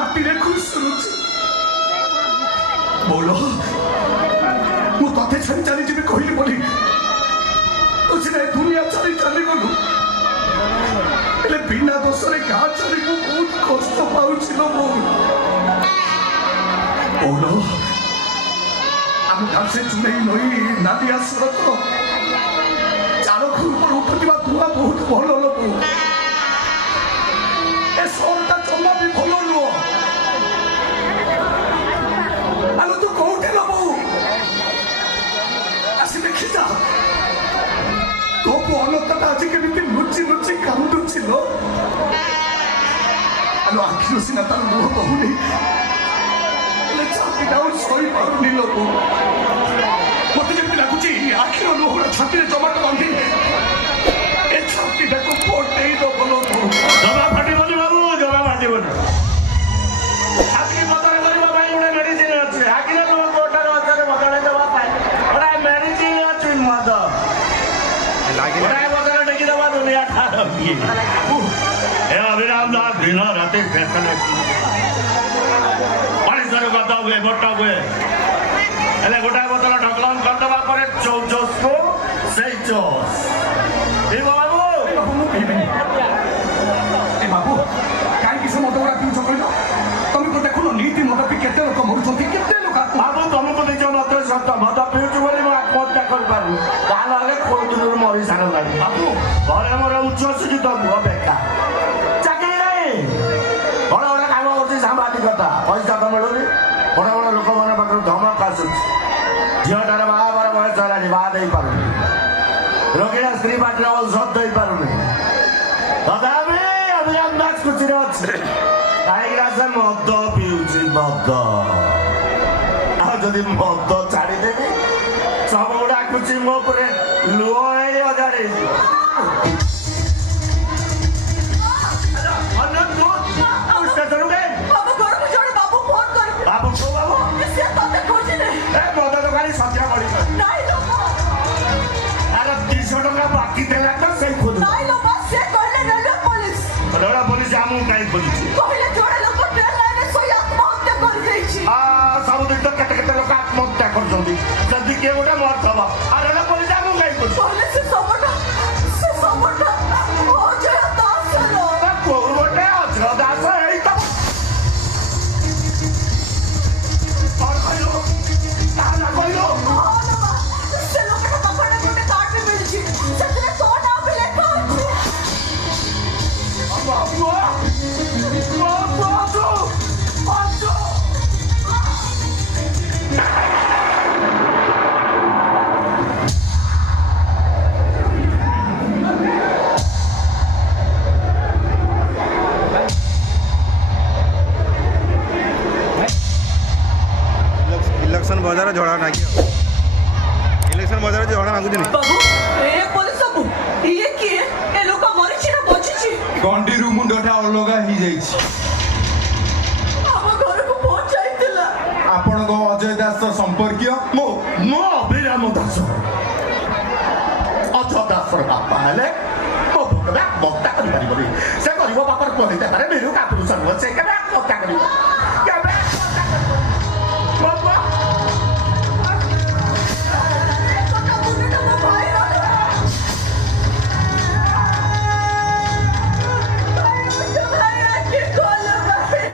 ମାଟିରେ ଖୁସୁରୁଛି। ବୋଲ ମୁଁ ତତେ ଛାଡ଼ି ଚାଲିଯିବି କହିଲି ବୋଲି ତୁ ସିନା ଦୁନିଆ ଛାଡ଼ି ଚାଲିଗଲୁ। ହେଲେ ବିନା ଦୋଷରେ ଗାଁ ଛାଡ଼ି ମୁଁ ବହୁତ କଷ୍ଟ ପାଉଛି ଲୋ ବୋଉ। ବୋଲ ଆମ ଗାଁ ସେ ଚୁନେଇ ନଈ ନାଲିଆ ସଡ଼କ ଚାଳକ ଉପରୁ ଉଠୁଥିବା ଧୂଆଁ ବହୁତ ଭଲ ଲୋ ବୋଉ। ଏ ସହରଟା ଜମା ବି ଭଲ ନୁହଁ। ଆଲୋ ତୁ କୋଉଠି ଲୋ ବୋଉ? ଆସି ଦେଖିଯା ତୋ ଅନତାଟା ଆଜି କେମିତି ଲୁଚି ଲୁଚି କାନ୍ଦୁଛି ଲୋ। ଆଲୋ ଆଖିରୁ ସିନା ତାର ଲୁହ ବହୁନି, ହେଲେ ଛାତିଟା ଆଉ ଶୋଇପାରୁନି ଲୋ ବୋଉ। ମତେ ଯେମିତି ଲାଗୁଛି ଆଖିର ଲୁହଗୁଡ଼ା ଛାତିରେ ଜମାଟ ବାନ୍ଧି ଏ ଛାତିଟାକୁ ଫଟେଇ ଦବ ଲୋ ବୋଉ। ଜମା ଫାଟିବନି ବାବୁ, ଜମା ଫାଟିବନି। ଆଖି ବଦଳ କରିବା ପାଇଁ ଗୋଟେ ମେଡିସିନ ଅଛି। ଆଖିରେ ତୁମ କୋଟାର ଅଛରେ ବଦଳେଇ ଦେବା ପାଇଁ ଗୋଟେ ମେଡିସିନ ଅଛି। ମଦ ଗୋଟାଏ ବଦଳ ଟେକିଦେବା ଦୁନିଆ ଠାର କିଏ? ଏ ଅଭିରାମ ଦାସ ଦିନ ରାତି ପରିସର ଗଦ ହୁଏ, ଗୋଟ ହୁଏ। ହେଲେ ଗୋଟାଏ ବଦଳ ଢକଲମ କରିଦେବା ପରେ ଚୌଚୋସକୁ ସେଇ ଚୋସ। ବାବୁ ମୁଁ ପିଇବିନି। ଏ ବାବୁ କାହିଁକି ସେ ମଦ ଗୁଡ଼ା ପିଉଛ କହିଲ? ତମେ ତ ଦେଖୁନ ନୀତି ମଦ ପିଇ କେତେ ଲୋକ ମରୁଛନ୍ତି, କେତେ ଲୋକ ବାବୁ ତମକୁ ନିଜ ମତରେ ସତ ମଦ ପିଉଛୁ ବୋଲି ମୁଁ ଆତ୍ମହତ୍ୟା କରିପାରୁନି। ତା ନହେଲେ କୋଉ ଦିନରୁ ମରି ସାରନ୍ତାଣି। ବାବୁ ଘରେ ମୋର ଉଚ୍ଚ ଶିକ୍ଷିତ ପୁଅ ବେକାର, ଚାକିରି ନାହିଁ, ବଡ଼ ବଡ଼ କାମ କରୁଛି ସାମ୍ବାଦିକତା, ପଇସା ତ ମିଳୁନି। ବଡ଼ ବଡ଼ ଲୋକମାନଙ୍କ ପାଖରୁ ଧମକ ଆସୁଛି। ଝିଅଟାର ବାହାଘର ବୟସ ହେଲାଣି, ବାହା ଦେଇପାରୁନି। ରୋଗୀର ସ୍ତ୍ରୀ ପାଟିରେ ଔଷଧ ଦେଇପାରୁନି। ତଥାପି ଅଭିରାମ ଦାସ ଖୁସିରେ ଅଛି କାହିଁକିନା ସେ ମଦ ପିଉଛି। ମଦ ଆଉ ଯଦି ମଦ ଛାଡ଼ିଦେବି ସବୁଗୁଡା ଖୁସି ମୋ ଉପରେ ଲୁହ ହେଇ ଅଜାଡେଇଛି। ମଦ ଦୋକାନୀ ସନ୍ଧ୍ୟା ବଳି ତାର 300 ଟଙ୍କା ବାକି ଥିଲା ତ ସେଇ ଖୋଜୁ ରେଳ ପୋଲିସ ଆମକୁ କାହିଁ ଖୋଜୁଛି? ସବୁଦିନ ତ କେତେ କେତେ ଲୋକ ଆତ୍ମହତ୍ୟା କରୁଛନ୍ତି। ଯଦି କିଏ ଗୋଟେ ମରିଥବ ଆଉ ରେଳ ପୋଲିସ ଆମକୁ କାହିଁ ଖୋଜୁଛି? କୋଉ ଗୋଟେ ଅଜୟ ଦାସ ହେଇଥିବ। କଣ କହିଲୁ? ତାହା କହିଲୁ इलेक्शन बजार झड़ा ना इलेक्शन बजार झड़ा मागुच गंडीरू मुंडटा अलगा ही जाइछि। आपण को अजय दास संपर्कीय मो अभिराम दास अजय दास बापा हेले मो भोकदा मक्ता करि परिबो से करिबो बापर कोहिते पारे मेरु का पुरुष से केबे मक्ता करिबो।